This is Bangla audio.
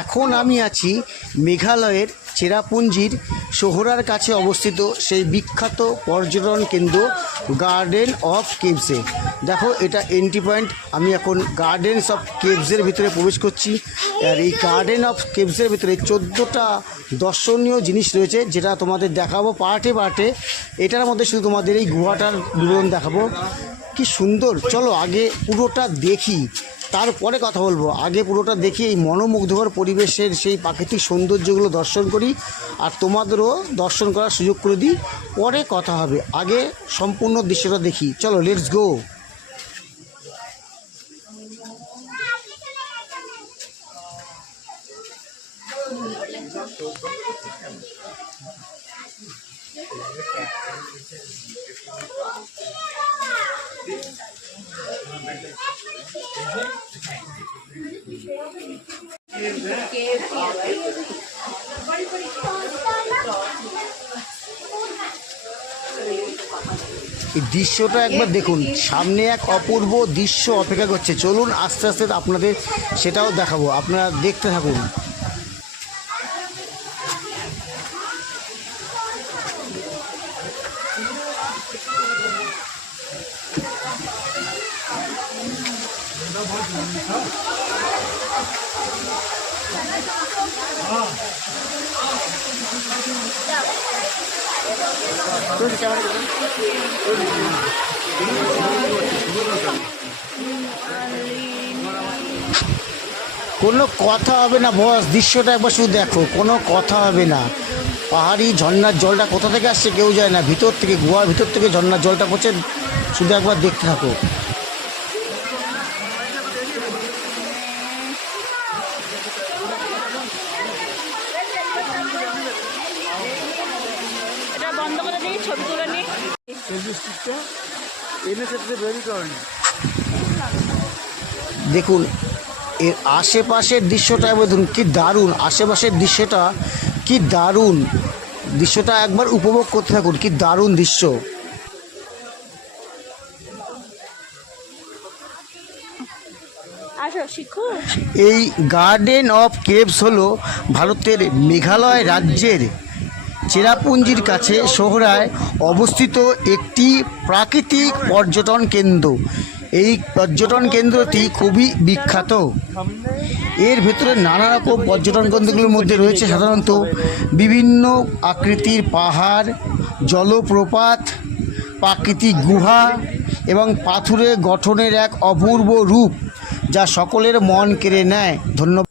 এখন আমি আছি মেঘালয়ের চেরাপুঞ্জির সোহরার কাছে অবস্থিত সেই বিখ্যাত পর্যটন কেন্দ্র গার্ডেন অফ কেভসে। দেখো এটা এন্ট্রি পয়েন্ট। আমি এখন গার্ডেনস অফ কেভসের ভিতরে প্রবেশ করছি। আর এই গার্ডেন অফ কেভসের ভিতরে 14টা দর্শনীয় জিনিস রয়েছে, যেটা তোমাদের দেখাবো পার্টে পার্টে। এটার মধ্যে শুধু তোমাদের এই গুহাটার বিবরণ দেখাবো। কি সুন্দর, চলো আগে পুরোটা দেখি, তারপরে কথা বলবো। আগে পুরোটা দেখি, এই মনোমুগ্ধকর পরিবেশের সেই প্রাকৃতিক সৌন্দর্যগুলো দর্শন করি, আর তোমাদেরও দর্শন করার সুযোগ করে দিই, পরে কথা হবে। আগে সম্পূর্ণ দৃশ্যটা দেখি, চলো লেটস গো। এই দৃশ্যটা একবার দেখুন, সামনে এক অপূর্ব দৃশ্য অপেক্ষা করছে। চলুন আস্তে আস্তে আপনাদের সেটাও দেখাবো, আপনারা দেখতে থাকুন। কোনো কথা হবে না বস, দৃশ্যটা একবার শুধু দেখো, কোনো কথা হবে না। পাহাড়ি ঝর্ণার জলটা কোথা থেকে আসছে কেউ যায় না, ভিতর থেকে, গুহার ভিতর থেকে ঝর্ণার জলটা পড়ছে, শুধু একবার দেখতে থাকো। দেখুন এর আশেপাশের দৃশ্যটা একবার দেখুন, কি দারুণ আশেপাশের দৃশ্যটা, কি দারুণ দৃশ্যটা, একবার উপভোগ করতে থাকুন, কি দারুণ দৃশ্য। এই গার্ডেন অফ কেভস হলো ভারতের মেঘালয় রাজ্যের চেরাপুঞ্জির কাছে সোহরায় অবস্থিত একটি প্রাকৃতিক পর্যটন কেন্দ্র। এই পর্যটন কেন্দ্রটি খুবই বিখ্যাত। এর ভেতরে নানা রকম পর্যটন কেন্দ্রগুলোর মধ্যে রয়েছে সাধারণত বিভিন্ন আকৃতির পাহাড়, জলপ্রপাত, প্রাকৃতিক গুহা এবং পাথুরে গঠনের এক অপূর্ব রূপ, যা সকলের মন কেড়ে নেয়। ধন্যবাদ।